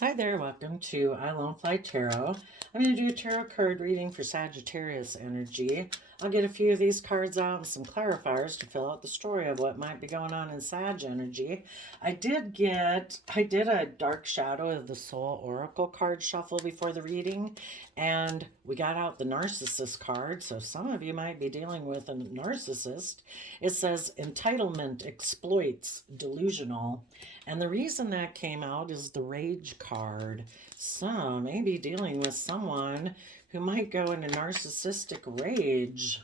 Hi there, welcome to I Lone Fly Tarot. I'm going to do a tarot card reading for Sagittarius energy. I'll get a few of these cards out and some clarifiers to fill out the story of what might be going on in Sag energy. I did a Dark Shadow of the Soul Oracle card shuffle before the reading, and we got out the narcissist card, so some of you might be dealing with a narcissist. It says entitlement, exploits, delusional. And the reason that came out is the rage card. So maybe dealing with someone who might go into narcissistic rage,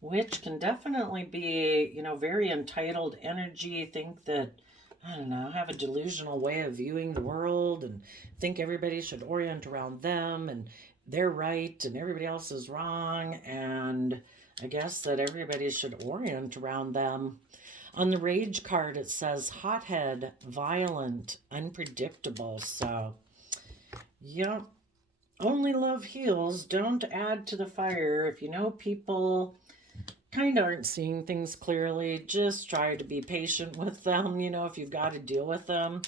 which can definitely be, very entitled energy. Think that, I don't know, have a delusional way of viewing the world and think everybody should orient around them and they're right and everybody else is wrong. And I guess that everybody should orient around them. On the rage card, it says hothead, violent, unpredictable. So, yep. Only love heals. Don't add to the fire. If you know people kind of aren't seeing things clearly, just try to be patient with them. If you've got to deal with them,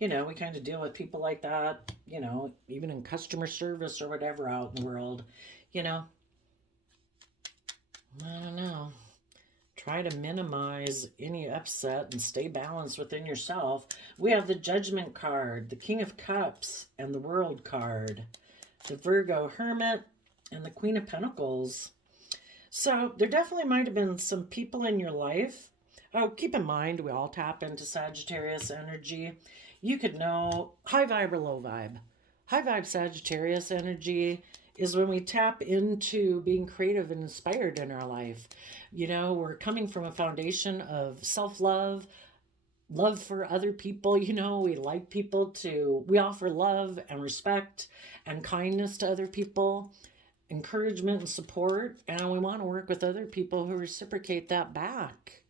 we kind of deal with people like that, even in customer service or whatever out in the world, I don't know. Try to minimize any upset and stay balanced within yourself. We have the Judgment card, the King of Cups, and the World card, the Virgo Hermit, and the Queen of Pentacles. So there definitely might have been some people in your life. Oh, keep in mind, we all tap into Sagittarius energy. You could know high vibe or low vibe. High vibe Sagittarius energy is when we tap into being creative and inspired in our life. We're coming from a foundation of self-love, love for other people. We like people we offer love and respect and kindness to other people, encouragement and support, and we want to work with other people who reciprocate that back.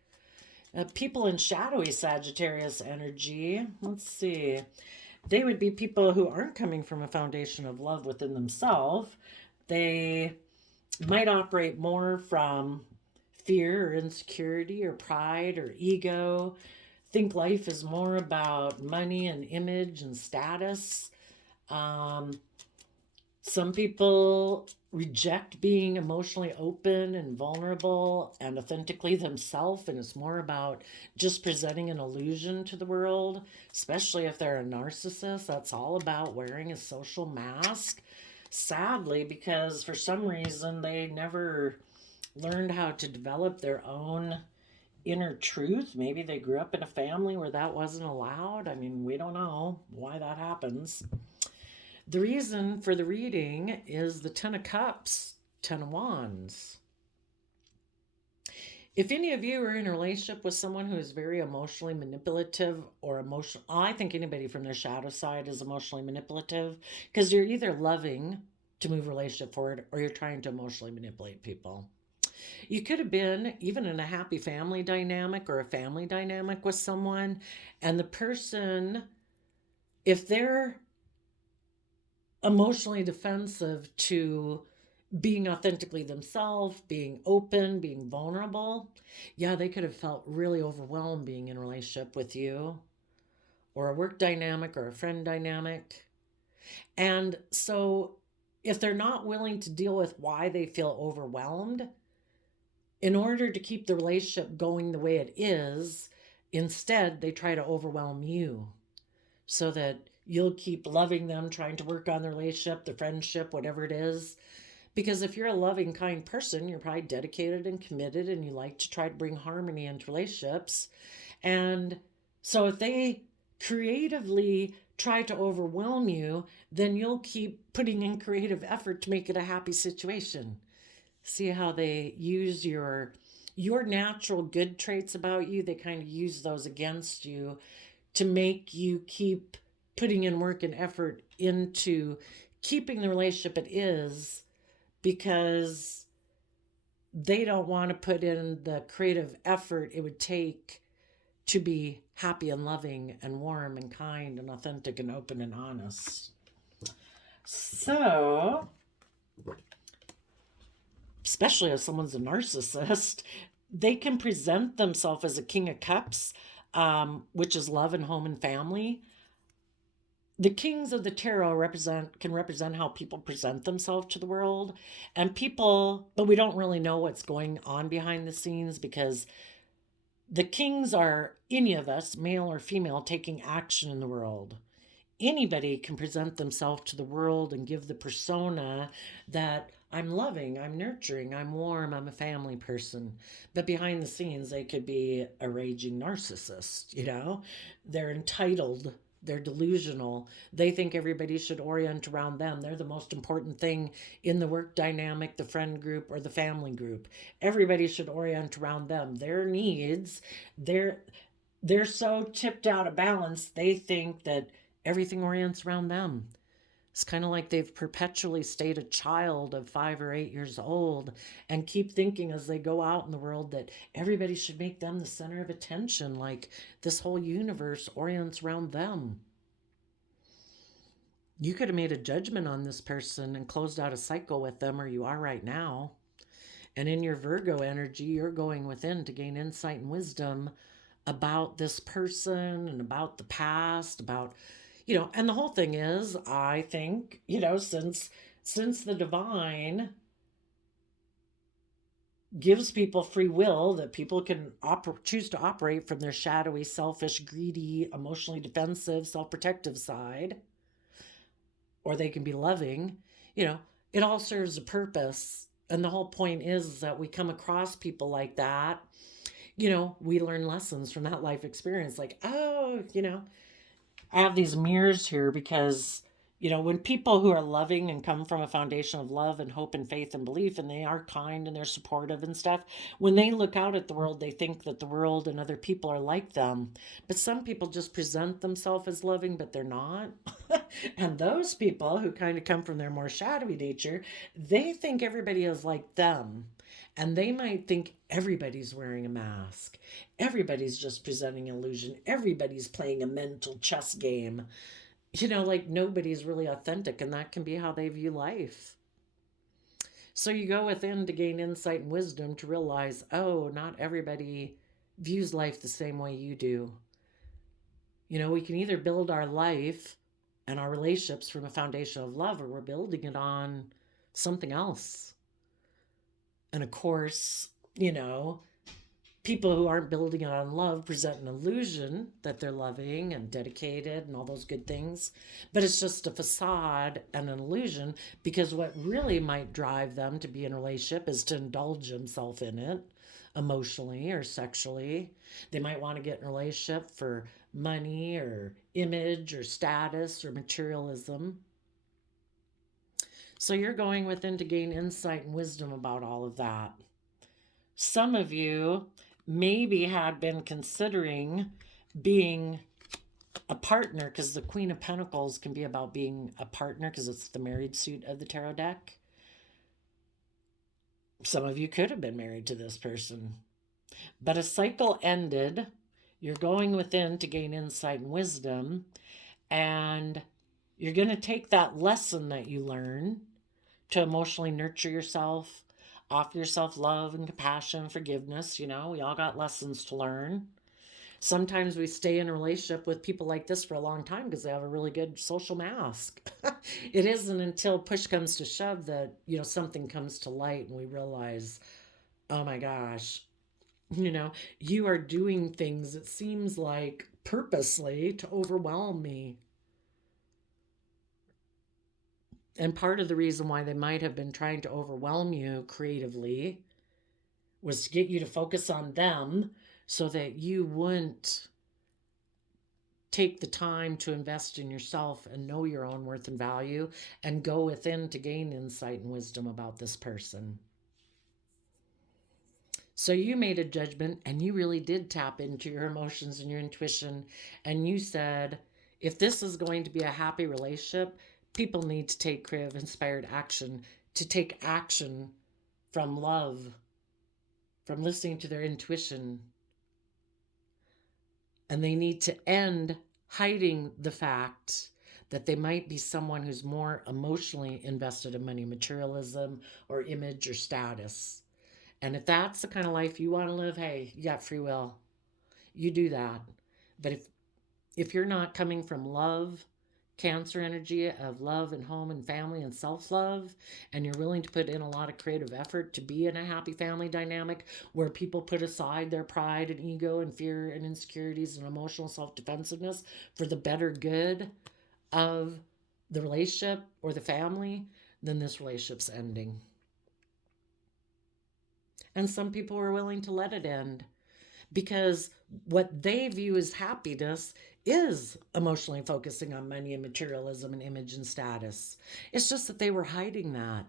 People in shadowy Sagittarius energy, let's see, they would be people who aren't coming from a foundation of love within themselves. They might operate more from fear or insecurity or pride or ego. Think life is more about money and image and status. Some people reject being emotionally open and vulnerable and authentically themselves, and it's more about just presenting an illusion to the world, especially if they're a narcissist. That's all about wearing a social mask, sadly, because for some reason they never learned how to develop their own inner truth. Maybe they grew up in a family where that wasn't allowed. I mean, we don't know why that happens. The reason for the reading is the Ten of Cups, Ten of Wands. If any of you are in a relationship with someone who is very emotionally manipulative or emotional, I think anybody from their shadow side is emotionally manipulative, because you're either loving to move a relationship forward or you're trying to emotionally manipulate people. You could have been even in a happy family dynamic or a family dynamic with someone, and the person, if they're emotionally defensive to being authentically themselves, being open, being vulnerable, yeah, they could have felt really overwhelmed being in a relationship with you, or a work dynamic or a friend dynamic. And so if they're not willing to deal with why they feel overwhelmed, in order to keep the relationship going the way it is, instead they try to overwhelm you so that you'll keep loving them, trying to work on the relationship, the friendship, whatever it is. Because if you're a loving, kind person, you're probably dedicated and committed and you like to try to bring harmony into relationships. And so if they creatively try to overwhelm you, then you'll keep putting in creative effort to make it a happy situation. See how they use your natural good traits about you, they kind of use those against you to make you keep putting in work and effort into keeping the relationship it is, because they don't want to put in the creative effort it would take to be happy and loving and warm and kind and authentic and open and honest. So, especially if someone's a narcissist, they can present themselves as a King of Cups, which is love and home and family. the kings of the tarot can represent how people present themselves to the world, and people, but we don't really know what's going on behind the scenes, because the kings are any of us, male or female, taking action in the world. Anybody can present themselves to the world and give the persona that I'm loving, I'm nurturing, I'm warm, I'm a family person. But behind the scenes, they could be a raging narcissist, you know? They're entitled, they're delusional. They think everybody should orient around them. They're the most important thing in the work dynamic, the friend group, or the family group. Everybody should orient around them. Their needs, they're so tipped out of balance, they think that everything orients around them. It's kind of like they've perpetually stayed a child of 5 or 8 years old and keep thinking as they go out in the world that everybody should make them the center of attention, like this whole universe orients around them. You could have made a judgment on this person and closed out a cycle with them, or you are right now. And in your Virgo energy, you're going within to gain insight and wisdom about this person and about the past, about, and the whole thing is, I think, since the divine gives people free will, that people can choose to operate from their shadowy, selfish, greedy, emotionally defensive, self-protective side, or they can be loving, it all serves a purpose. And the whole point is that we come across people like that, we learn lessons from that life experience. Like, oh, I have these mirrors here because, when people who are loving and come from a foundation of love and hope and faith and belief, and they are kind and they're supportive and stuff, when they look out at the world, they think that the world and other people are like them. But some people just present themselves as loving, but they're not. And those people who kind of come from their more shadowy nature, they think everybody is like them. And they might think everybody's wearing a mask. Everybody's just presenting illusion. Everybody's playing a mental chess game. Like nobody's really authentic, and that can be how they view life. So you go within to gain insight and wisdom to realize, oh, not everybody views life the same way you do. We can either build our life and our relationships from a foundation of love, or we're building it on something else. And of course, people who aren't building it on love present an illusion that they're loving and dedicated and all those good things. But it's just a facade and an illusion, because what really might drive them to be in a relationship is to indulge themselves in it emotionally or sexually. They might want to get in a relationship for money or image or status or materialism. So you're going within to gain insight and wisdom about all of that. Some of you maybe had been considering being a partner, because the Queen of Pentacles can be about being a partner, because it's the married suit of the tarot deck. Some of you could have been married to this person, but a cycle ended. You're going within to gain insight and wisdom, and you're going to take that lesson that you learn to emotionally nurture yourself, offer yourself love and compassion, forgiveness. We all got lessons to learn. Sometimes we stay in a relationship with people like this for a long time because they have a really good social mask. It isn't until push comes to shove that, something comes to light and we realize, oh my gosh, you are doing things, it seems like purposely, to overwhelm me. And part of the reason why they might have been trying to overwhelm you creatively was to get you to focus on them, so that you wouldn't take the time to invest in yourself and know your own worth and value and go within to gain insight and wisdom about this person. So you made a judgment, and you really did tap into your emotions and your intuition, and you said, if this is going to be a happy relationship, people need to take creative, inspired action, to take action from love, from listening to their intuition. And they need to end hiding the fact that they might be someone who's more emotionally invested in money, materialism, or image or status. And if that's the kind of life you want to live, hey, you got free will. You do that. But if you're not coming from love, Cancer energy of love and home and family and self-love, and you're willing to put in a lot of creative effort to be in a happy family dynamic where people put aside their pride and ego and fear and insecurities and emotional self-defensiveness for the better good of the relationship or the family, then this relationship's ending. And some people are willing to let it end because what they view as happiness is emotionally focusing on money and materialism and image and status. It's just that they were hiding that.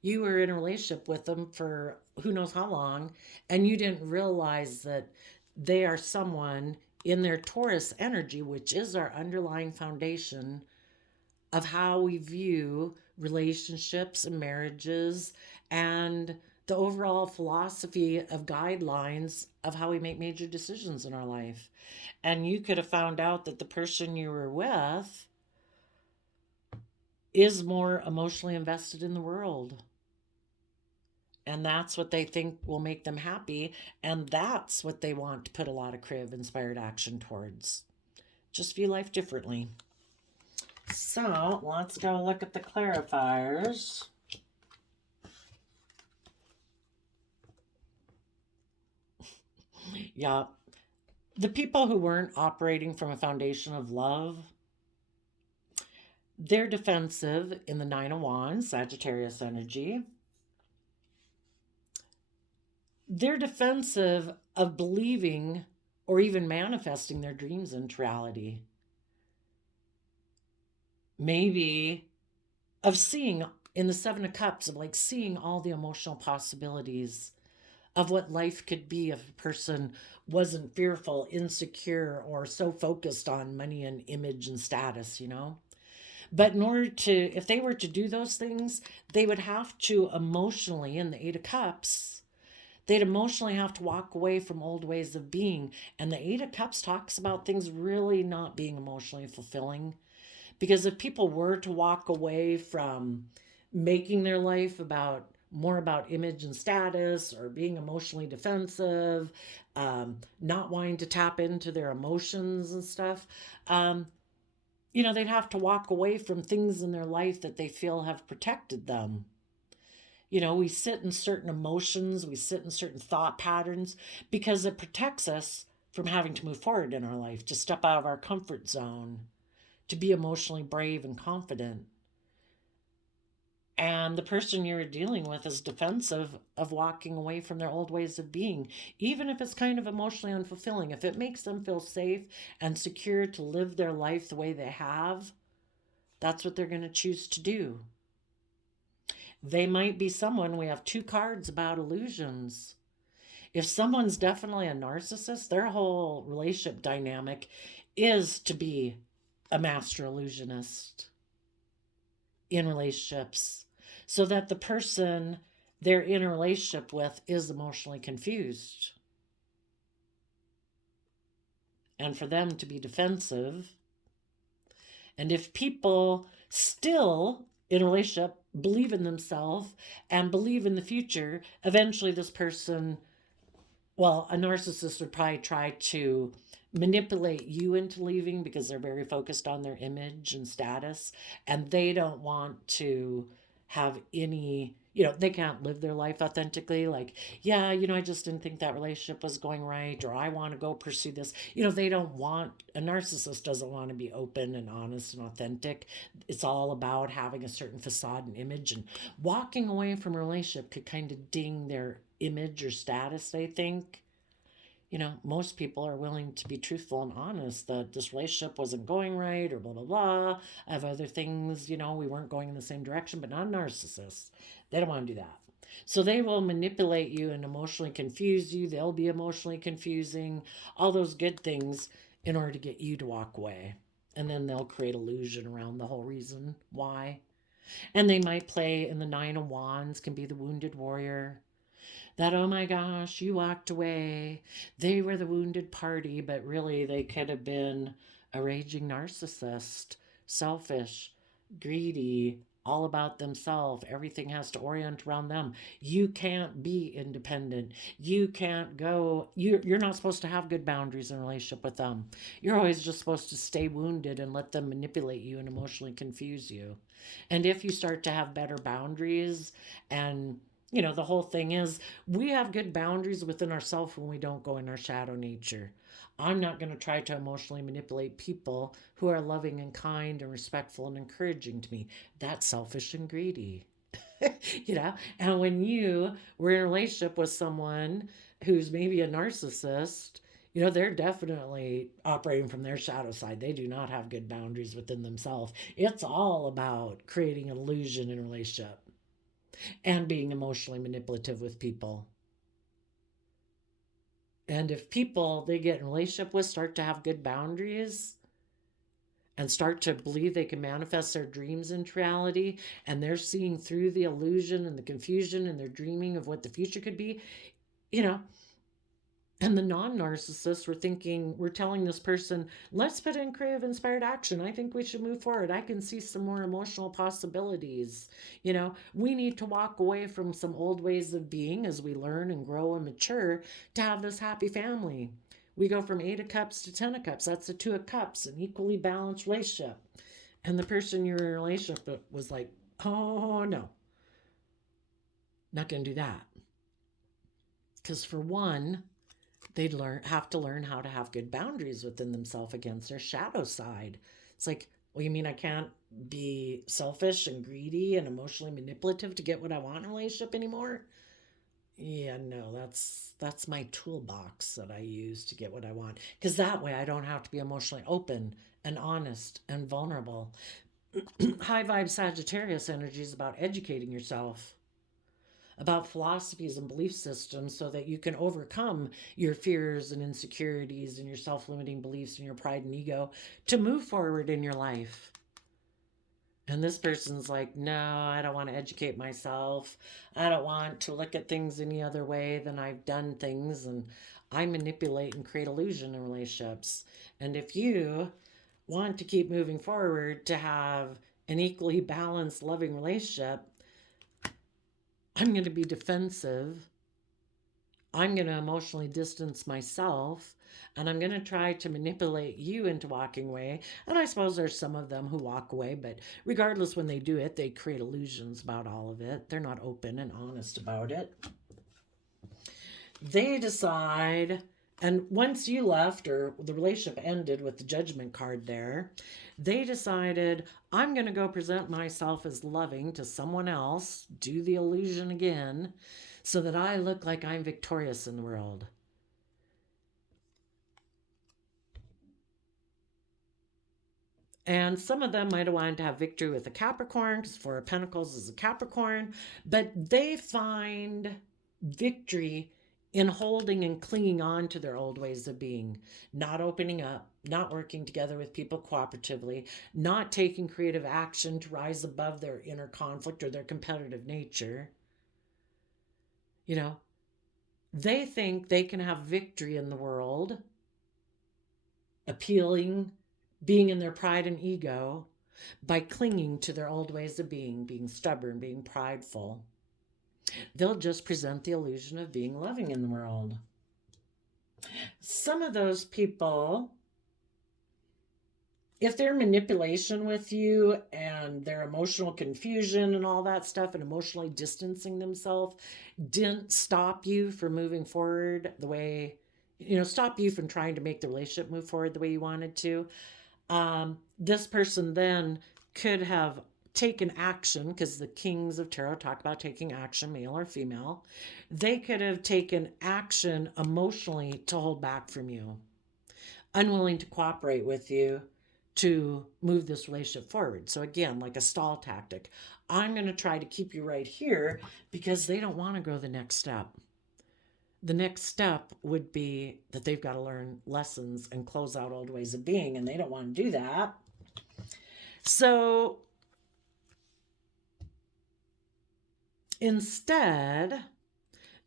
You were in a relationship with them for who knows how long, and you didn't realize that they are someone in their Taurus energy, which is our underlying foundation of how we view relationships and marriages and the overall philosophy of guidelines of how we make major decisions in our life. And you could have found out that the person you were with is more emotionally invested in the world. And that's what they think will make them happy. And that's what they want to put a lot of creative inspired action towards. Just view life differently. So let's go look at the clarifiers. Yeah, the people who weren't operating from a foundation of love, they're defensive in the Nine of Wands, Sagittarius energy. They're defensive of believing or even manifesting their dreams into reality. Maybe of seeing in the Seven of Cups, of like seeing all the emotional possibilities of what life could be if a person wasn't fearful, insecure, or so focused on money and image and status, you know? But in order to, if they were to do those things, they would have to emotionally, in the Eight of Cups, they'd emotionally have to walk away from old ways of being. And the Eight of Cups talks about things really not being emotionally fulfilling. Because if people were to walk away from making their life about more about image and status or being emotionally defensive, not wanting to tap into their emotions and stuff, they'd have to walk away from things in their life that they feel have protected them. We sit in certain emotions, we sit in certain thought patterns because it protects us from having to move forward in our life, to step out of our comfort zone, to be emotionally brave and confident. And the person you're dealing with is defensive of walking away from their old ways of being, even if it's kind of emotionally unfulfilling. If it makes them feel safe and secure to live their life the way they have, that's what they're going to choose to do. They might be someone, we have two cards about illusions. If someone's definitely a narcissist, their whole relationship dynamic is to be a master illusionist in relationships, so that the person they're in a relationship with is emotionally confused. And for them to be defensive. And if people still in a relationship believe in themselves and believe in the future, eventually this person, well, a narcissist would probably try to manipulate you into leaving because they're very focused on their image and status, and they don't want to have any, they can't live their life authentically. Like, yeah, I just didn't think that relationship was going right, or I want to go pursue this. They don't want, a narcissist doesn't want to be open and honest and authentic. It's all about having a certain facade and image, and walking away from a relationship could kind of ding their image or status, they think. Most people are willing to be truthful and honest that this relationship wasn't going right or blah, blah, blah. I have other things, we weren't going in the same direction, but not narcissists. They don't want to do that. So they will manipulate you and emotionally confuse you. They'll be emotionally confusing, all those good things in order to get you to walk away. And then they'll create illusion around the whole reason why. And they might play in the Nine of Wands, can be the wounded warrior. That, oh my gosh, you walked away. They were the wounded party, but really they could have been a raging narcissist, selfish, greedy, all about themselves. Everything has to orient around them. You can't be independent. You can't go, you're not supposed to have good boundaries in a relationship with them. You're always just supposed to stay wounded and let them manipulate you and emotionally confuse you. And if you start to have better boundaries, and the whole thing is, we have good boundaries within ourselves when we don't go in our shadow nature. I'm not going to try to emotionally manipulate people who are loving and kind and respectful and encouraging to me. That's selfish and greedy. And when you were in a relationship with someone who's maybe a narcissist, they're definitely operating from their shadow side. They do not have good boundaries within themselves. It's all about creating an illusion in a relationship and being emotionally manipulative with people. And if people they get in a relationship with start to have good boundaries and start to believe they can manifest their dreams into reality, and they're seeing through the illusion and the confusion, and they're dreaming of what the future could be, and the non-narcissists we're telling this person, let's put in creative inspired action. I think we should move forward. I can see some more emotional possibilities. We need to walk away from some old ways of being as we learn and grow and mature to have this happy family. We go from 8 of cups to 10 of cups. That's the 2 of cups, an equally balanced relationship. And the person you're in a relationship with was like, oh no, not going to do that. Because for one, they'd have to learn how to have good boundaries within themselves against their shadow side. It's like, well, you mean I can't be selfish and greedy and emotionally manipulative to get what I want in a relationship anymore? Yeah, no, that's my toolbox that I use to get what I want. Because that way I don't have to be emotionally open and honest and vulnerable. High vibe Sagittarius energy is about educating yourself about philosophies and belief systems so that you can overcome your fears and insecurities and your self-limiting beliefs and your pride and ego to move forward in your life. And this person's like, no, I don't want to educate myself. I don't want to look at things any other way than I've done things. And I manipulate and create illusion in relationships. And if you want to keep moving forward to have an equally balanced, loving relationship, I'm going to be defensive. I'm going to emotionally distance myself, and I'm going to try to manipulate you into walking away. And I suppose there's some of them who walk away, but regardless, when they do it, they create illusions about all of it. They're not open and honest about it. They decide, and once you left or the relationship ended with the Judgment card there, they decided, I'm going to go present myself as loving to someone else, do the illusion again, so that I look like I'm victorious in the world. And some of them might have wanted to have victory with a Capricorn, because 4 of Pentacles is a Capricorn, but they find victory in holding and clinging on to their old ways of being, not opening up, not working together with people cooperatively, not taking creative action to rise above their inner conflict or their competitive nature. They think they can have victory in the world, appealing, being in their pride and ego, by clinging to their old ways of being stubborn, being prideful. They'll just present the illusion of being loving in the world. Some of those people, if their manipulation with you and their emotional confusion and all that stuff and emotionally distancing themselves didn't stop you from moving forward the way, stop you from trying to make the relationship move forward the way you wanted to, this person then could have taken action, because the kings of tarot talk about taking action, male or female. They could have taken action emotionally to hold back from you, unwilling to cooperate with you to move this relationship forward. So again, like a stall tactic. I'm going to try to keep you right here because they don't want to go the next step. The next step would be that they've got to learn lessons and close out old ways of being, and they don't want to do that. So instead,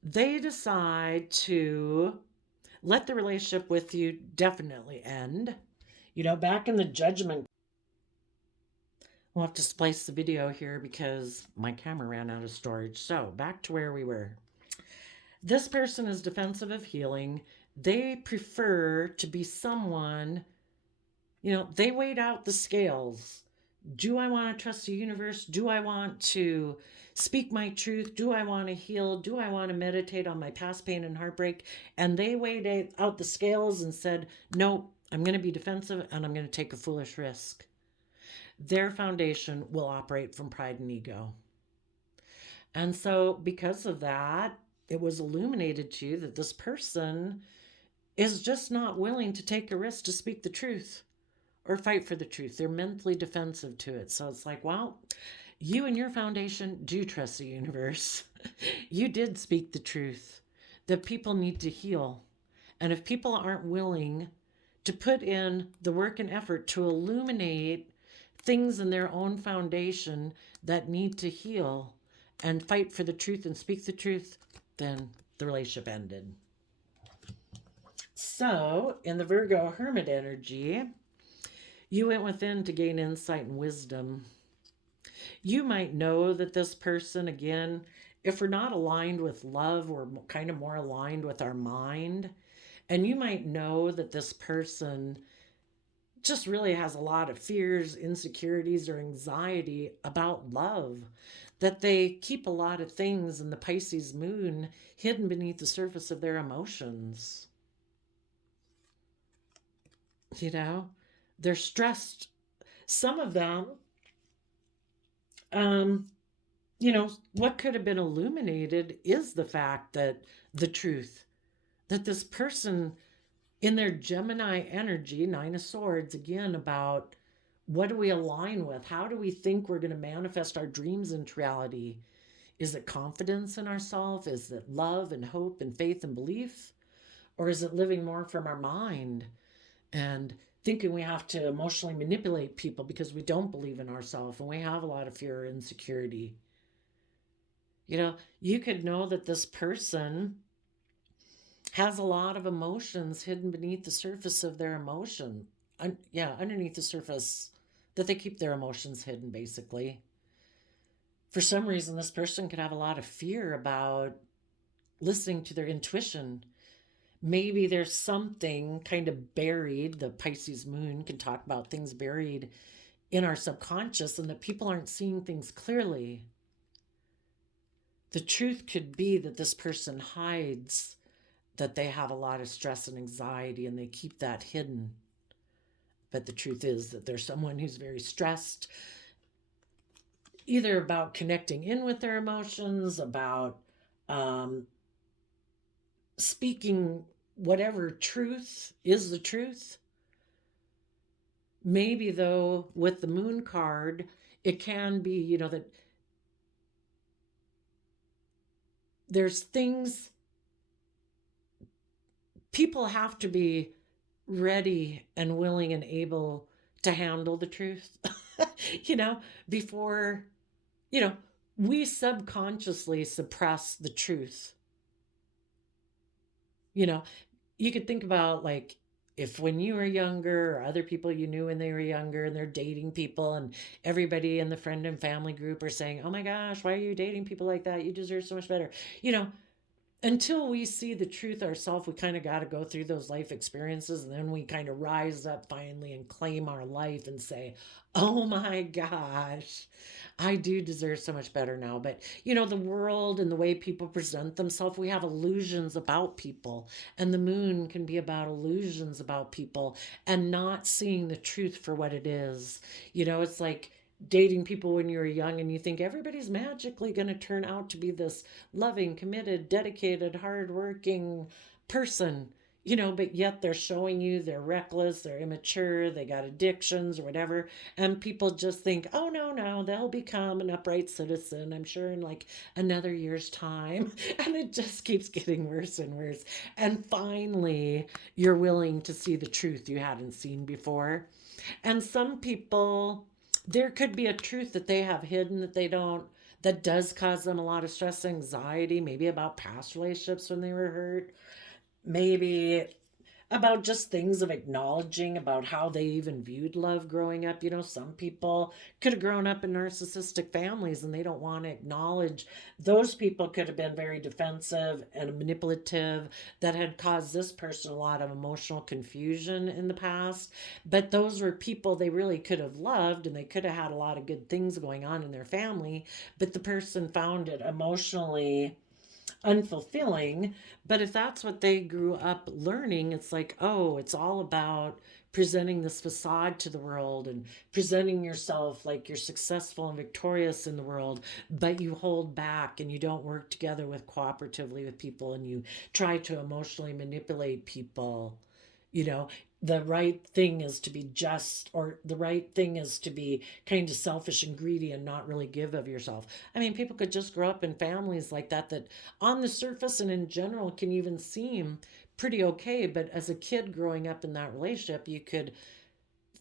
they decide to let the relationship with you definitely end. Back in the Judgment, We'll have to splice the video here because my camera ran out of storage. So back to where we were. This person is defensive of healing. They prefer to be someone, they weighed out the scales. Do I want to trust the universe? Do I want to speak my truth? Do I want to heal? Do I want to meditate on my past pain and heartbreak? And they weighed out the scales and said, nope, I'm going to be defensive and I'm going to take a foolish risk. Their foundation will operate from pride and ego. And so because of that, it was illuminated to you that this person is just not willing to take a risk to speak the truth or fight for the truth. They're mentally defensive to it. So it's like, well, you and your foundation do trust the universe. You did speak the truth that people need to heal. And if people aren't willing to put in the work and effort to illuminate things in their own foundation that need to heal and fight for the truth and speak the truth, then the relationship ended. So in the Virgo Hermit energy, you went within to gain insight and wisdom. You might know that this person, again, if we're not aligned with love, we're kind of more aligned with our mind. And you might know that this person just really has a lot of fears, insecurities, or anxiety about love, that they keep a lot of things in the Pisces moon hidden beneath the surface of their emotions. They're stressed. Some of them, what could have been illuminated is the fact that the truth, that this person in their Gemini energy, Nine of Swords, again, about what do we align with? How do we think we're going to manifest our dreams into reality? Is it confidence in ourselves? Is it love and hope and faith and belief? Or is it living more from our mind and thinking we have to emotionally manipulate people because we don't believe in ourselves and we have a lot of fear or insecurity? You could know that this person has a lot of emotions hidden beneath the surface of their emotion. Underneath the surface, that they keep their emotions hidden, basically. For some reason, this person could have a lot of fear about listening to their intuition. Maybe there's something kind of buried. The Pisces moon can talk about things buried in our subconscious and that people aren't seeing things clearly. The truth could be that this person hides that they have a lot of stress and anxiety and they keep that hidden. But the truth is that there's someone who's very stressed, either about connecting in with their emotions, about speaking whatever truth is the truth. Maybe, though, with the moon card, it can be, that there's things people have to be ready and willing and able to handle the truth, before, we subconsciously suppress the truth. You could think about like if when you were younger or other people you knew when they were younger and they're dating people and everybody in the friend and family group are saying, oh my gosh, why are you dating people like that? You deserve so much better. Until we see the truth ourselves, we kind of got to go through those life experiences and then we kind of rise up finally and claim our life and say, oh my gosh, I do deserve so much better now. But, the world and the way people present themselves, we have illusions about people. And the moon can be about illusions about people and not seeing the truth for what it is. It's like dating people when you were young and you think everybody's magically going to turn out to be this loving, committed, dedicated, hardworking person, but yet they're showing you they're reckless, they're immature, they got addictions or whatever. And people just think, oh, no, they'll become an upright citizen, I'm sure, in like another year's time. And it just keeps getting worse and worse. And finally, you're willing to see the truth you hadn't seen before. And some people, there could be a truth that they have hidden that does cause them a lot of stress, anxiety, maybe about past relationships when they were hurt. Maybe about just things of acknowledging about how they even viewed love growing up. You know, some people could have grown up in narcissistic families and they don't want to acknowledge those people could have been very defensive and manipulative that had caused this person a lot of emotional confusion in the past. But those were people they really could have loved and they could have had a lot of good things going on in their family. But the person found it emotionally unfulfilling. But if that's what they grew up learning, it's like, oh, it's all about presenting this facade to the world and presenting yourself like you're successful and victorious in the world, but you hold back and you don't work together with cooperatively with people and you try to emotionally manipulate people. You know, the right thing is to be just, or the right thing is to be kind of selfish and greedy and not really give of yourself. I mean, people could just grow up in families like that, that on the surface and in general can even seem pretty okay. But as a kid growing up in that relationship, you could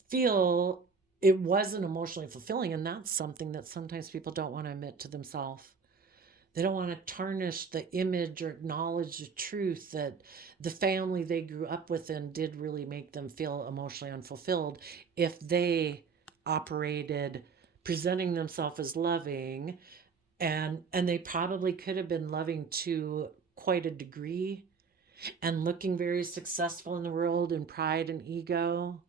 feel it wasn't emotionally fulfilling. And that's something that sometimes people don't want to admit to themselves. They don't want to tarnish the image or acknowledge the truth that the family they grew up within did really make them feel emotionally unfulfilled if they operated presenting themselves as loving, and they probably could have been loving to quite a degree and looking very successful in the world in pride and ego.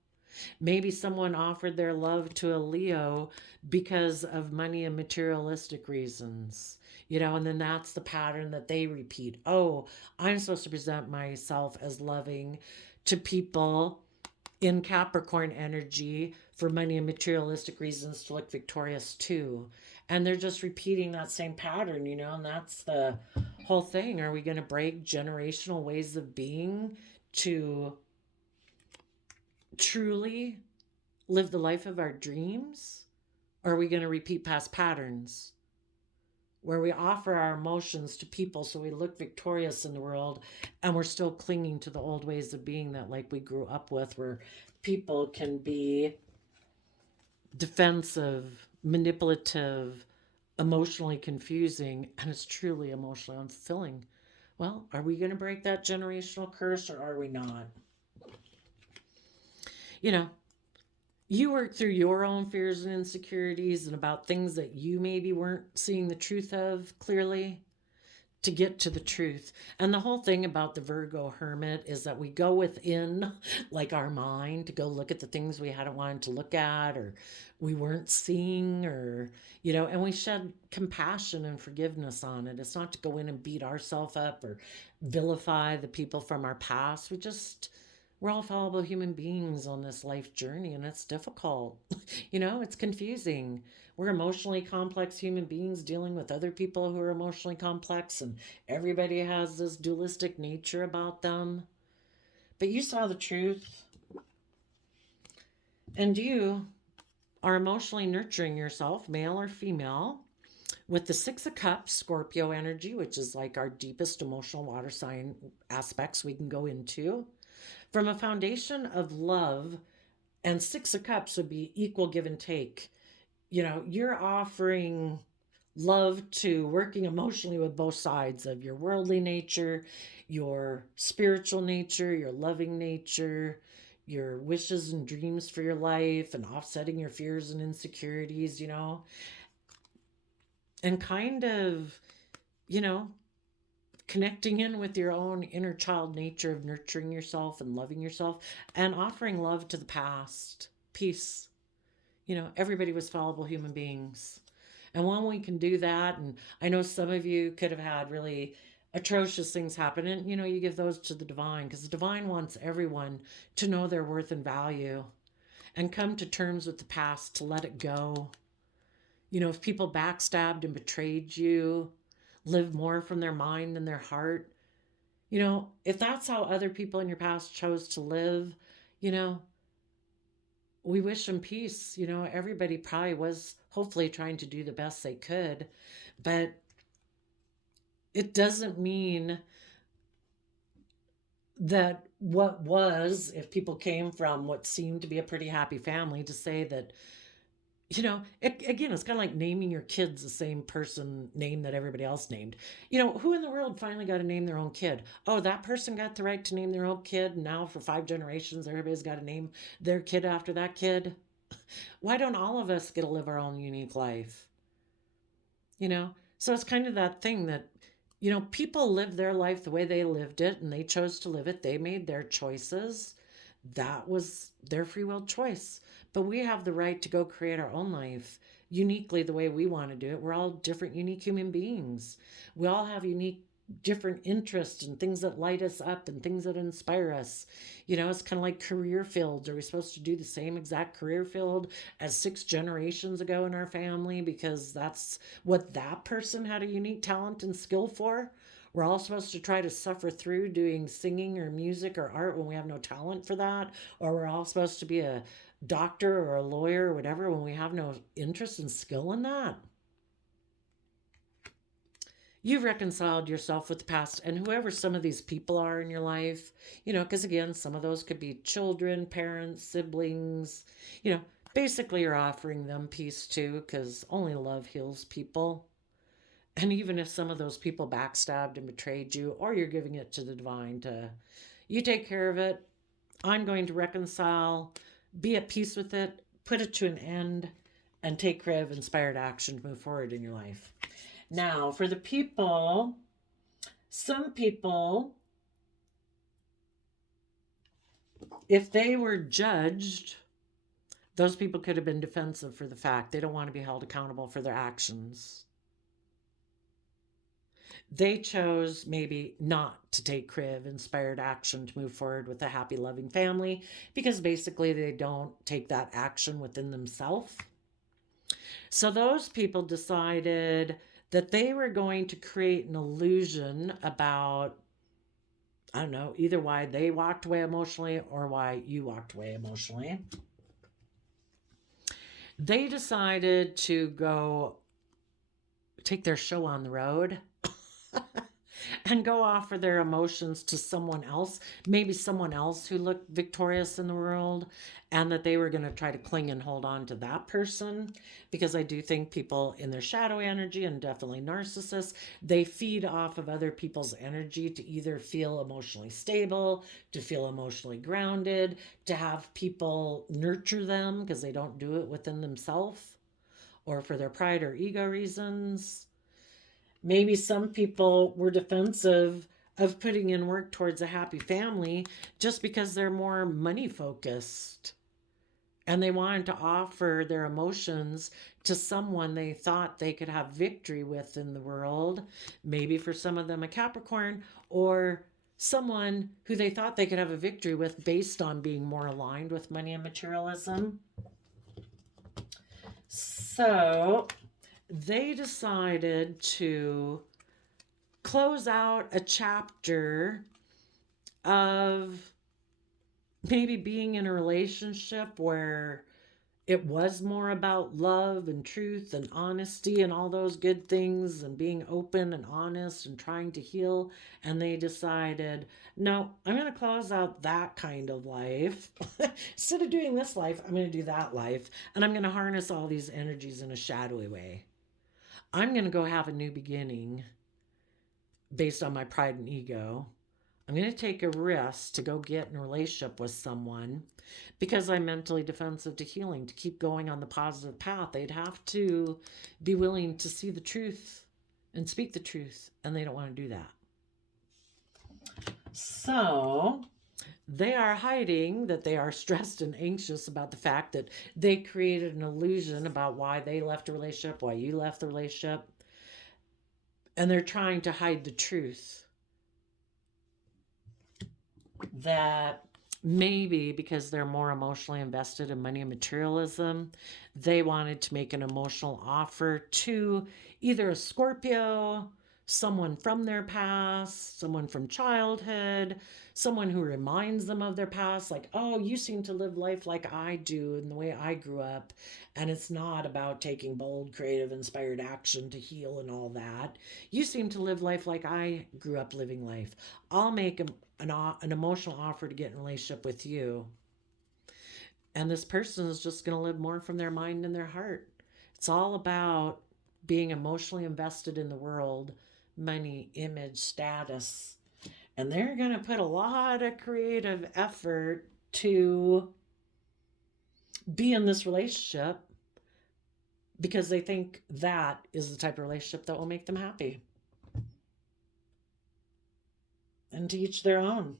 Maybe someone offered their love to a Leo because of money and materialistic reasons, you know, and then that's the pattern that they repeat. Oh, I'm supposed to present myself as loving to people in Capricorn energy for money and materialistic reasons to look victorious too. And they're just repeating that same pattern, you know, and that's the whole thing. Are we going to break generational ways of being to truly live the life of our dreams? Or are we going to repeat past patterns where we offer our emotions to people so we look victorious in the world and we're still clinging to the old ways of being that like we grew up with, where people can be defensive, manipulative, emotionally confusing, and it's truly emotionally unfulfilling? Well, are we going to break that generational curse or are we not? You know, you work through your own fears and insecurities and about things that you maybe weren't seeing the truth of clearly to get to the truth. And the whole thing about the Virgo hermit is that we go within, like our mind, to go look at the things we hadn't wanted to look at or we weren't seeing, or, you know, and we shed compassion and forgiveness on it. It's not to go in and beat ourselves up or vilify the people from our past. We're all fallible human beings on this life journey, and it's difficult. You know, it's confusing. We're emotionally complex human beings dealing with other people who are emotionally complex, and everybody has this dualistic nature about them. But you saw the truth, and you are emotionally nurturing yourself, male or female, with the Six of Cups, Scorpio energy, which is like our deepest emotional water sign aspects we can go into, from a foundation of love. And Six of Cups would be equal give and take. You know, you're offering love to working emotionally with both sides of your worldly nature, your spiritual nature, your loving nature, your wishes and dreams for your life, and offsetting your fears and insecurities, you know, and kind of, you know, connecting in with your own inner child nature of nurturing yourself and loving yourself and offering love to the past, peace. You know, everybody was fallible human beings. And when we can do that, and I know some of you could have had really atrocious things happen, and you know, you give those to the divine because the divine wants everyone to know their worth and value and come to terms with the past, to let it go. You know, if people backstabbed and betrayed you, live more from their mind than their heart, you know, if that's how other people in your past chose to live, you know, we wish them peace. You know, everybody probably was hopefully trying to do the best they could, but it doesn't mean that what was, if people came from what seemed to be a pretty happy family, to say that Again, it's kind of like naming your kids the same person name that everybody else named. Who in the world finally got to name their own kid? Oh, that person got the right to name their own kid. Now for 5 generations, everybody's got to name their kid after that kid. Why don't all of us get to live our own unique life? So it's kind of that thing that, people live their life the way they lived it and they chose to live it. They made their choices. That was their free will choice. But we have the right to go create our own life uniquely the way we want to do it. We're all different, unique human beings. We all have unique, different interests and things that light us up and things that inspire us. It's kind of like career fields. Are we supposed to do the same exact career field as 6 generations ago in our family because that's what that person had a unique talent and skill for? We're all supposed to try to suffer through doing singing or music or art when we have no talent for that, or we're all supposed to be a doctor or a lawyer or whatever when we have no interest and skill in that. You've reconciled yourself with the past and whoever some of these people are in your life, because again, some of those could be children, parents, siblings, basically you're offering them peace too, because only love heals people. And even if some of those people backstabbed and betrayed you, or you're giving it to the divine to, you take care of it. I'm going to reconcile, be at peace with it, put it to an end, and take creative, inspired action to move forward in your life. Now, for the people, some people, if they were judged, those people could have been defensive for the fact they don't want to be held accountable for their actions. They chose maybe not to take creative, inspired action to move forward with a happy, loving family because basically they don't take that action within themselves. So those people decided that they were going to create an illusion about, I don't know, either why they walked away emotionally or why you walked away emotionally. They decided to go take their show on the road and go offer their emotions to someone else, maybe someone else who looked victorious in the world, and that they were going to try to cling and hold on to that person. Because I do think people in their shadow energy, and definitely narcissists, they feed off of other people's energy to either feel emotionally stable, to feel emotionally grounded, to have people nurture them because they don't do it within themselves, or for their pride or ego reasons. Maybe some people were defensive of putting in work towards a happy family just because they're more money focused. And they wanted to offer their emotions to someone they thought they could have victory with in the world. Maybe for some of them a Capricorn, or someone who they thought they could have a victory with based on being more aligned with money and materialism. So they decided to close out a chapter of maybe being in a relationship where it was more about love and truth and honesty and all those good things and being open and honest and trying to heal. And they decided, no, I'm going to close out that kind of life. Instead of doing this life, I'm going to do that life. And I'm going to harness all these energies in a shadowy way. I'm going to go have a new beginning based on my pride and ego. I'm going to take a risk to go get in a relationship with someone because I'm mentally defensive to healing. To keep going on the positive path, they'd have to be willing to see the truth and speak the truth, and they don't want to do that. So they are hiding that they are stressed and anxious about the fact that they created an illusion about why they left a relationship, why you left the relationship, and they're trying to hide the truth. That maybe because they're more emotionally invested in money and materialism, they wanted to make an emotional offer to either a Scorpio, someone from their past, someone from childhood, someone who reminds them of their past, like, oh, you seem to live life like I do and the way I grew up, and it's not about taking bold, creative, inspired action to heal and all that. You seem to live life like I grew up living life. I'll make an emotional offer to get in a relationship with you. And this person is just going to live more from their mind and their heart. It's all about being emotionally invested in the world, money, image, status. And they're going to put a lot of creative effort to be in this relationship because they think that is the type of relationship that will make them happy. And to each their own.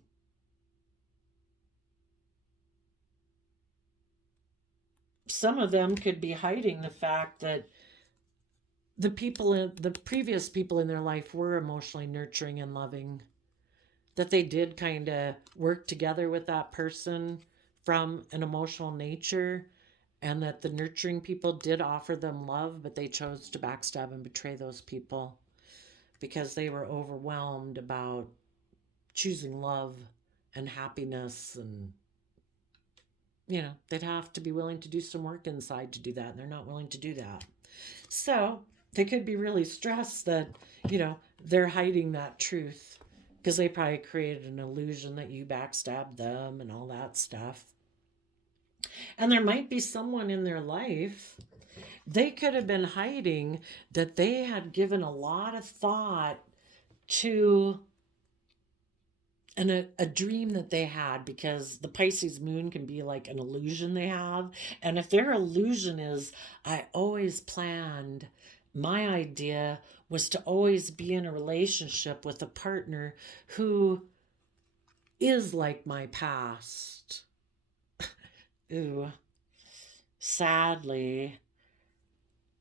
Some of them could be hiding the fact that the previous people in their life were emotionally nurturing and loving, that they did kind of work together with that person from an emotional nature, and that the nurturing people did offer them love, but they chose to backstab and betray those people because they were overwhelmed about choosing love and happiness. And they'd have to be willing to do some work inside to do that, and they're not willing to do that. So they could be really stressed that they're hiding that truth because they probably created an illusion that you backstabbed them and all that stuff. And there might be someone in their life, they could have been hiding that they had given a lot of thought to a dream that they had, because the Pisces moon can be like an illusion they have. And if their illusion is, I always planned, my idea was to always be in a relationship with a partner who is like my past. Ooh, sadly,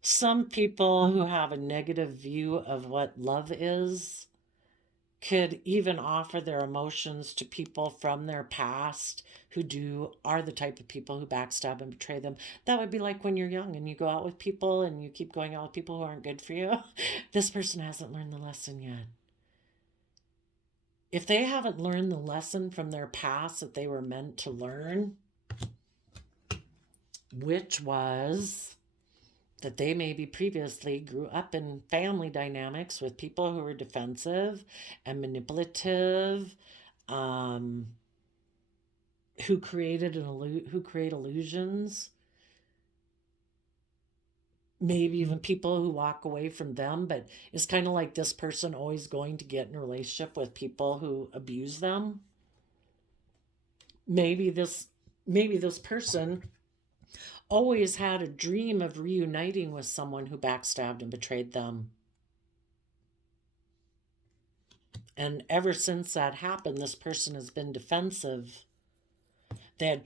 some people who have a negative view of what love is could even offer their emotions to people from their past who are the type of people who backstab and betray them. That would be like when you're young and you go out with people and you keep going out with people who aren't good for you. This person hasn't learned the lesson yet. If they haven't learned the lesson from their past that they were meant to learn, which was that they maybe previously grew up in family dynamics with people who were defensive and manipulative, who create illusions, maybe even people who walk away from them. But it's kind of like this person always going to get in a relationship with people who abuse them. Maybe this person always had a dream of reuniting with someone who backstabbed and betrayed them. And ever since that happened, this person has been defensive. They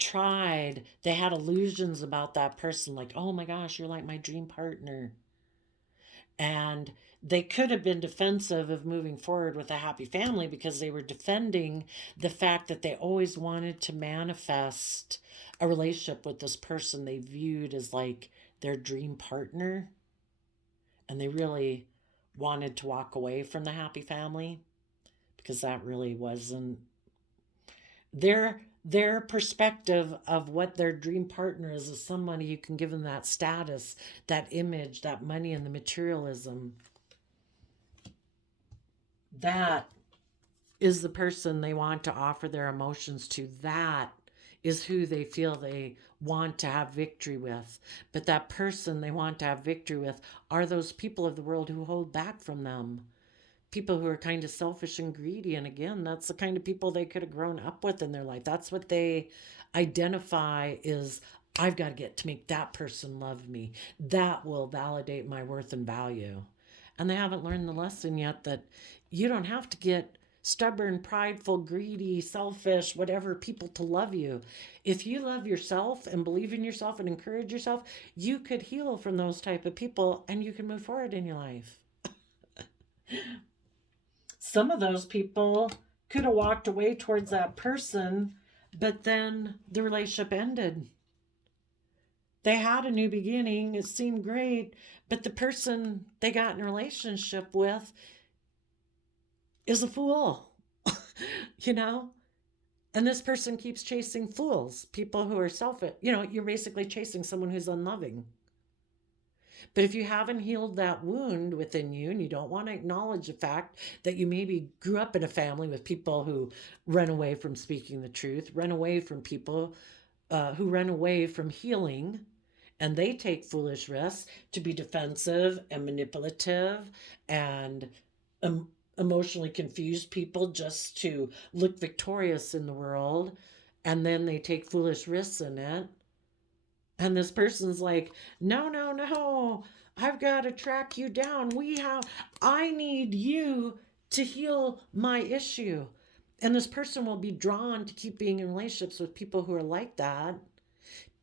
had illusions about that person, like, oh my gosh, you're like my dream partner. And they could have been defensive of moving forward with a happy family because they were defending the fact that they always wanted to manifest a relationship with this person they viewed as like their dream partner. And they really wanted to walk away from the happy family because that really wasn't their perspective of what their dream partner is somebody who can give them that status, that image, that money, and the materialism. That is the person they want to offer their emotions to. That is who they feel they want to have victory with. But that person they want to have victory with are those people of the world who hold back from them. People who are kind of selfish and greedy. And again, that's the kind of people they could have grown up with in their life. That's what they identify is, I've got to get to make that person love me. That will validate my worth and value. And they haven't learned the lesson yet that you don't have to get stubborn, prideful, greedy, selfish, whatever people to love you. If you love yourself and believe in yourself and encourage yourself, you could heal from those type of people and you can move forward in your life. Some of those people could have walked away towards that person, but then the relationship ended. They had a new beginning. It seemed great, but the person they got in a relationship with is a fool, And this person keeps chasing fools, people who are selfish. You're basically chasing someone who's unloving. But if you haven't healed that wound within you and you don't want to acknowledge the fact that you maybe grew up in a family with people who run away from speaking the truth, run away from people who run away from healing, and they take foolish risks to be defensive and manipulative and um, emotionally confused people just to look victorious in the world. And then they take foolish risks in it. And this person's like, no, no, no, I've got to track you down. I need you to heal my issue. And this person will be drawn to keep being in relationships with people who are like that.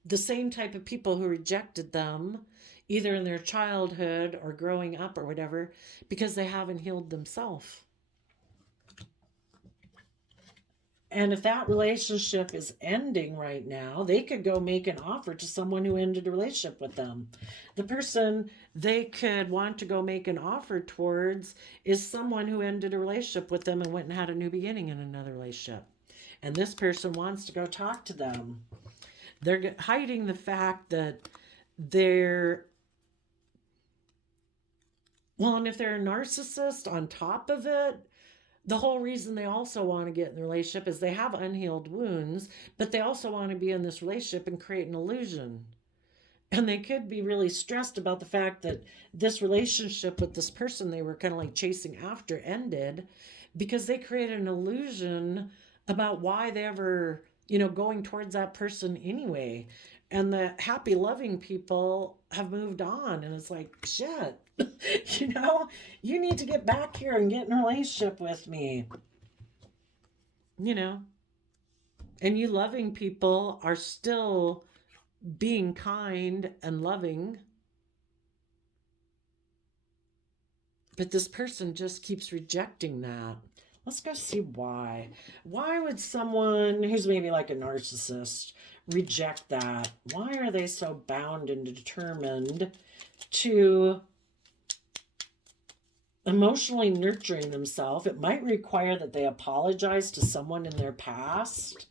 The same type of people who rejected them, either in their childhood or growing up or whatever, because they haven't healed themselves. And if that relationship is ending right now, they could go make an offer to someone who ended a relationship with them. The person they could want to go make an offer towards is someone who ended a relationship with them and went and had a new beginning in another relationship. And this person wants to go talk to them. They're hiding the fact that they're, well, and if they're a narcissist on top of it, the whole reason they also want to get in the relationship is they have unhealed wounds, but they also want to be in this relationship and create an illusion. And they could be really stressed about the fact that this relationship with this person they were kind of like chasing after ended because they created an illusion about why they ever, going towards that person anyway. And the happy, loving people have moved on. And it's like, shit, you need to get back here and get in a relationship with me. And you loving people are still being kind and loving. But this person just keeps rejecting that. Let's go see why. Why would someone who's maybe like a narcissist reject that? Why are they so bound and determined to emotionally nurturing themselves? It might require that they apologize to someone in their past.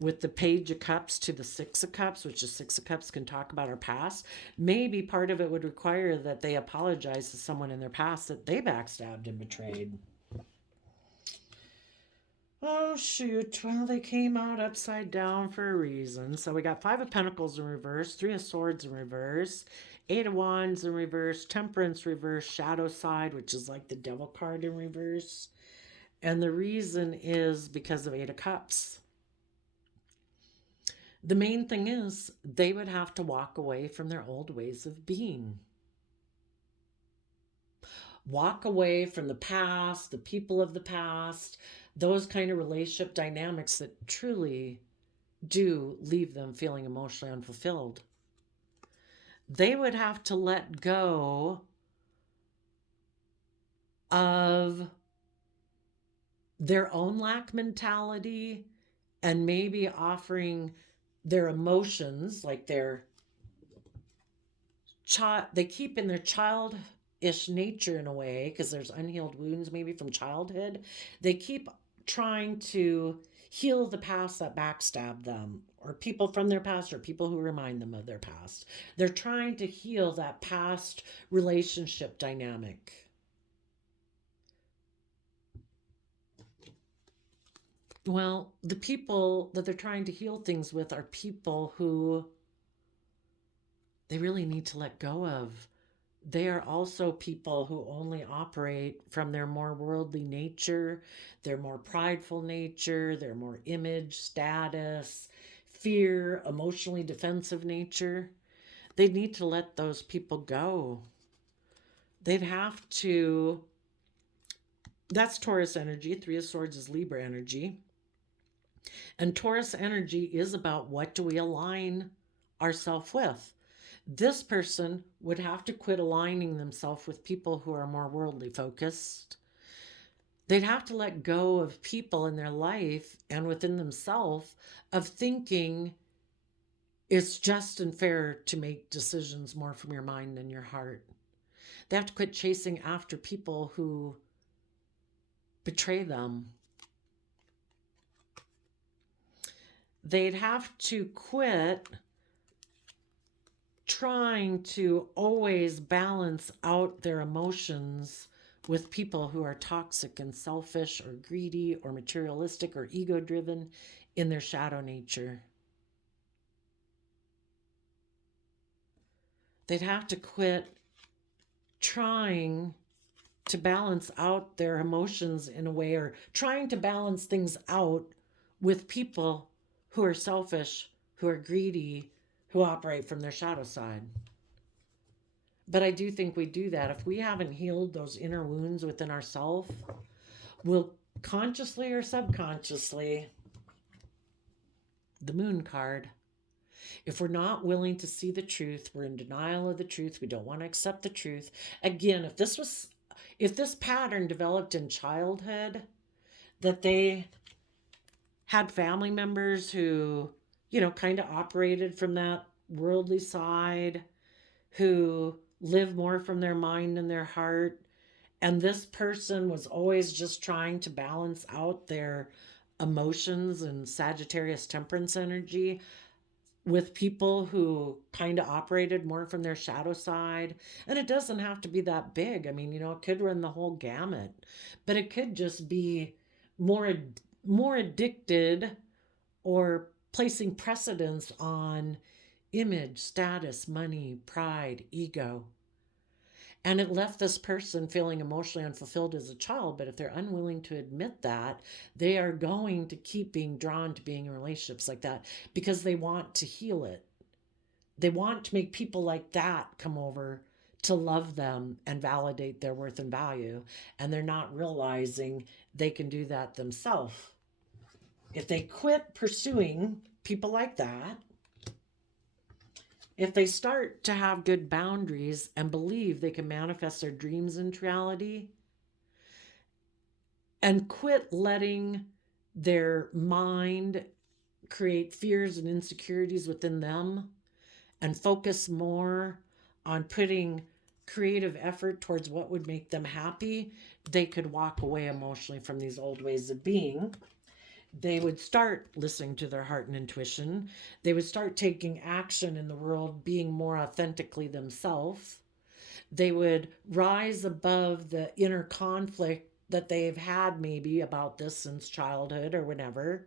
With the Page of Cups to the Six of Cups, which the Six of Cups can talk about our past, maybe part of it would require that they apologize to someone in their past that they backstabbed and betrayed. Oh, shoot. Well, they came out upside down for a reason. So we got Five of Pentacles in reverse, Three of Swords in reverse, Eight of Wands in reverse, Temperance reverse, Shadow side, which is like the Devil card in reverse. And the reason is because of Eight of Cups. The main thing is they would have to walk away from their old ways of being. Walk away from the past, the people of the past, those kind of relationship dynamics that truly do leave them feeling emotionally unfulfilled. They would have to let go of their own lack mentality and maybe offering their emotions, like they keep in their childish nature in a way, because there's unhealed wounds maybe from childhood. They keep trying to heal the past that backstabbed them, or people from their past, or people who remind them of their past. They're trying to heal that past relationship dynamic. Well, the people that they're trying to heal things with are people who they really need to let go of. They are also people who only operate from their more worldly nature, their more prideful nature, their more image, status, fear, emotionally defensive nature. They need to let those people go. They'd have to. That's Taurus energy. Three of Swords is Libra energy. And Taurus energy is about what do we align ourselves with. This person would have to quit aligning themselves with people who are more worldly focused. They'd have to let go of people in their life and within themselves of thinking it's just and fair to make decisions more from your mind than your heart. They have to quit chasing after people who betray them. They'd have to quit trying to always balance out their emotions with people who are toxic and selfish or greedy or materialistic or ego-driven in their shadow nature. They'd have to quit trying to balance out their emotions in a way, or trying to balance things out with people who are selfish, who are greedy, who operate from their shadow side. But I do think we do that. If we haven't healed those inner wounds within ourselves, we'll consciously or subconsciously, the moon card, if we're not willing to see the truth, we're in denial of the truth, we don't want to accept the truth. Again, if this pattern developed in childhood, that they had family members who, kind of operated from that worldly side, who live more from their mind and their heart, and this person was always just trying to balance out their emotions and Sagittarius temperance energy with people who kind of operated more from their shadow side. And it doesn't have to be that big. I mean, it could run the whole gamut, but it could just be more addicted or placing precedence on image, status, money, pride, ego. And it left this person feeling emotionally unfulfilled as a child. But if they're unwilling to admit that, they are going to keep being drawn to being in relationships like that because they want to heal it. They want to make people like that come over to love them and validate their worth and value. And they're not realizing they can do that themselves. If they quit pursuing people like that, if they start to have good boundaries and believe they can manifest their dreams into reality, and quit letting their mind create fears and insecurities within them, and focus more on putting creative effort towards what would make them happy, they could walk away emotionally from these old ways of being. They would start listening to their heart and intuition. They would start taking action in the world, being more authentically themselves. They would rise above the inner conflict that they've had maybe about this since childhood or whenever.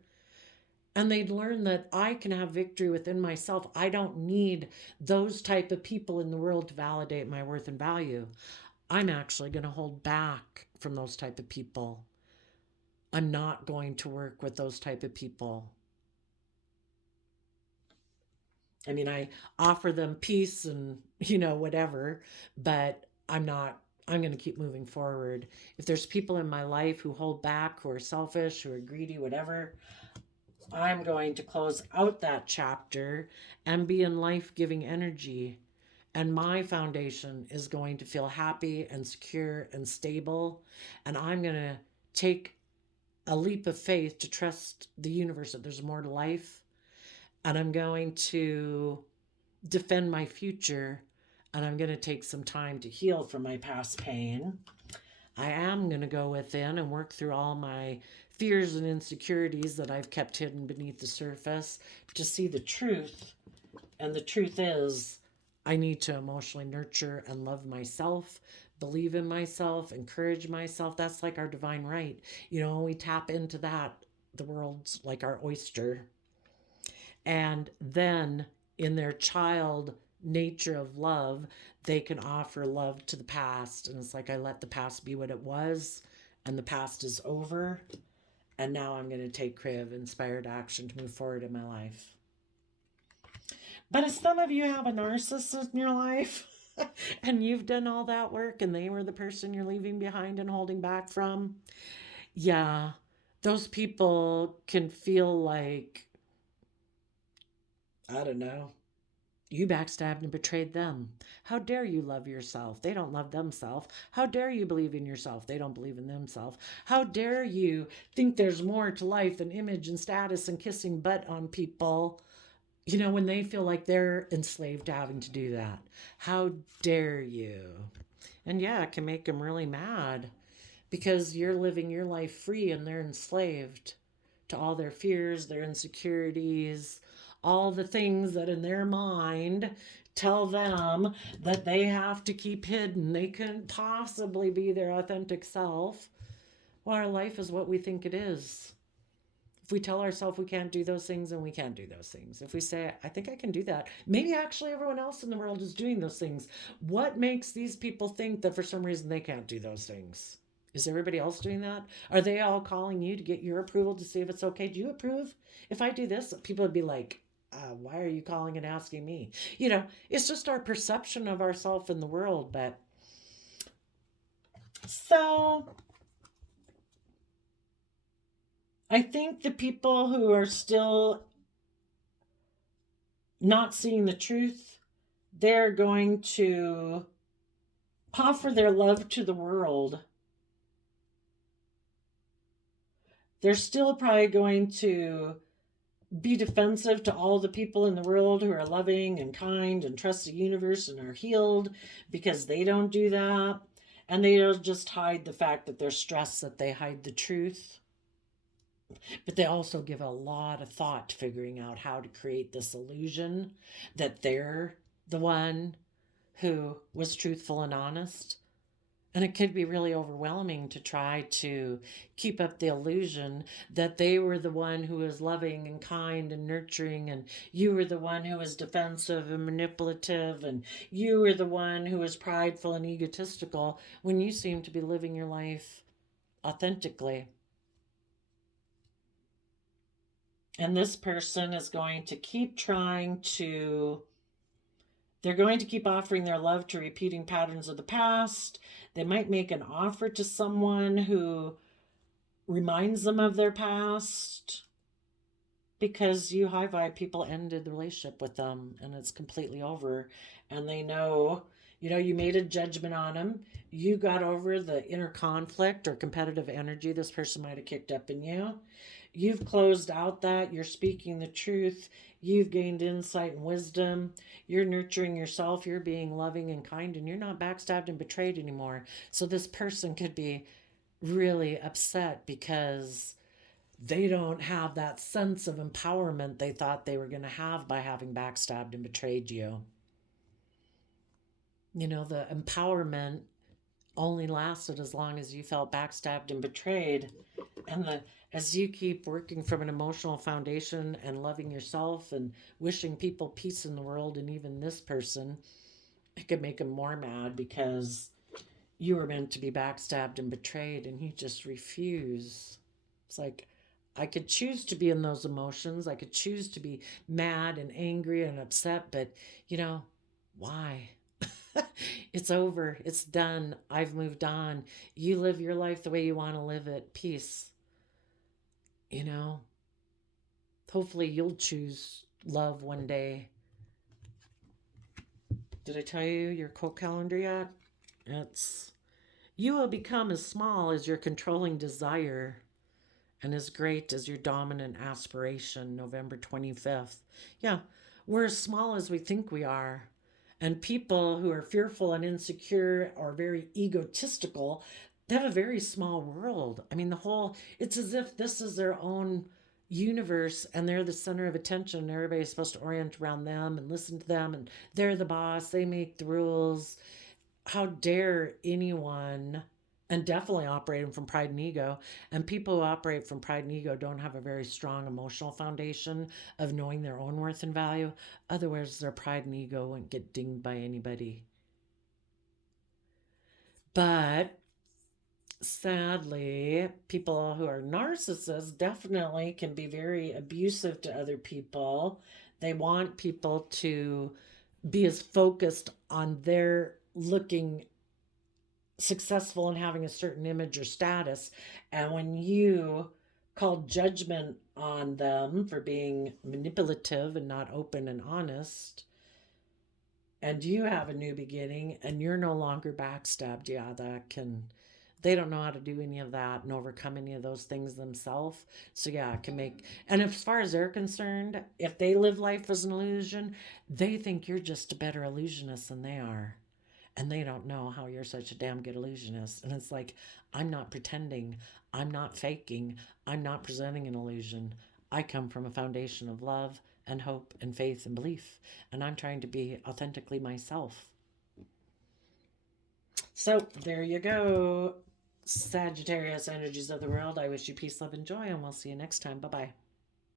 And they'd learn that I can have victory within myself. I don't need those type of people in the world to validate my worth and value. I'm actually going to hold back from those type of people. I'm not going to work with those type of people. I mean, I offer them peace and, whatever, but I'm going to keep moving forward. If there's people in my life who hold back, who are selfish, who are greedy, whatever, I'm going to close out that chapter and be in life-giving energy. And my foundation is going to feel happy and secure and stable. And I'm going to take a leap of faith to trust the universe that there's more to life. And I'm going to defend my future. And I'm going to take some time to heal from my past pain. I am going to go within and work through all my fears and insecurities that I've kept hidden beneath the surface to see the truth. And the truth is, I need to emotionally nurture and love myself, believe in myself, encourage myself. That's like our divine right. When we tap into that, the world's like our oyster. And then in their child nature of love, they can offer love to the past. And it's like, I let the past be what it was, and the past is over. And now I'm going to take creative, inspired action to move forward in my life. But if some of you have a narcissist in your life and you've done all that work and they were the person you're leaving behind and holding back from, yeah, those people can feel like, I don't know, you backstabbed and betrayed them. How dare you love yourself? They don't love themselves. How dare you believe in yourself? They don't believe in themselves. How dare you think there's more to life than image and status and kissing butt on people, when they feel like they're enslaved to having to do that? How dare you? And yeah, it can make them really mad because you're living your life free and they're enslaved to all their fears, their insecurities, all the things that in their mind tell them that they have to keep hidden. They couldn't possibly be their authentic self. Well, our life is what we think it is. If we tell ourselves we can't do those things, then we can't do those things. If we say, I think I can do that, maybe actually everyone else in the world is doing those things. What makes these people think that for some reason they can't do those things? Is everybody else doing that? Are they all calling you to get your approval to see if it's okay? Do you approve? If I do this, people would be like, why are you calling and asking me? You know, it's just our perception of ourselves in the world. But so I think the people who are still not seeing the truth, they're going to offer their love to the world. They're still probably going to be defensive to all the people in the world who are loving and kind and trust the universe and are healed, because they don't do that. And they'll just hide the fact that they're stressed that they hide the truth. But they also give a lot of thought to figuring out how to create this illusion that they're the one who was truthful and honest. And it could be really overwhelming to try to keep up the illusion that they were the one who was loving and kind and nurturing, and you were the one who was defensive and manipulative, and you were the one who was prideful and egotistical, when you seem to be living your life authentically. And this person is going to keep they're going to keep offering their love to repeating patterns of the past. They might make an offer to someone who reminds them of their past, because you high vibe people ended the relationship with them and it's completely over. And they know, you made a judgment on them. You got over the inner conflict or competitive energy this person might have kicked up in you. You've closed out that. You're speaking the truth. You've gained insight and wisdom. You're nurturing yourself. You're being loving and kind, and you're not backstabbed and betrayed anymore. So this person could be really upset because they don't have that sense of empowerment they thought they were going to have by having backstabbed and betrayed you. The empowerment only lasted as long as you felt backstabbed and betrayed. And as you keep working from an emotional foundation and loving yourself and wishing people peace in the world, and even this person, it could make him more mad because you were meant to be backstabbed and betrayed and he just refused. It's like, I could choose to be in those emotions. I could choose to be mad and angry and upset, but why? It's over. It's done. I've moved on. You live your life the way you want to live it. Peace. Hopefully you'll choose love one day. Did I tell you your quote calendar yet? You will become as small as your controlling desire and as great as your dominant aspiration, November 25th. Yeah, we're as small as we think we are. And people who are fearful and insecure or very egotistical, they have a very small world. I mean, it's as if this is their own universe and they're the center of attention. And everybody's supposed to orient around them and listen to them. And they're the boss. They make the rules. How dare anyone, and definitely operating from pride and ego. And people who operate from pride and ego don't have a very strong emotional foundation of knowing their own worth and value. Otherwise, their pride and ego won't get dinged by anybody. But sadly, people who are narcissists definitely can be very abusive to other people. They want people to be as focused on their looking successful and having a certain image or status. And when you call judgment on them for being manipulative and not open and honest, and you have a new beginning and you're no longer backstabbed, they don't know how to do any of that and overcome any of those things themselves. So it can make, and as far as they're concerned, if they live life as an illusion, they think you're just a better illusionist than they are. And they don't know how you're such a damn good illusionist. And it's like, I'm not pretending. I'm not faking. I'm not presenting an illusion. I come from a foundation of love and hope and faith and belief. And I'm trying to be authentically myself. So there you go. Sagittarius energies of the world, I wish you peace, love, and joy, and we'll see you next time. Bye-bye.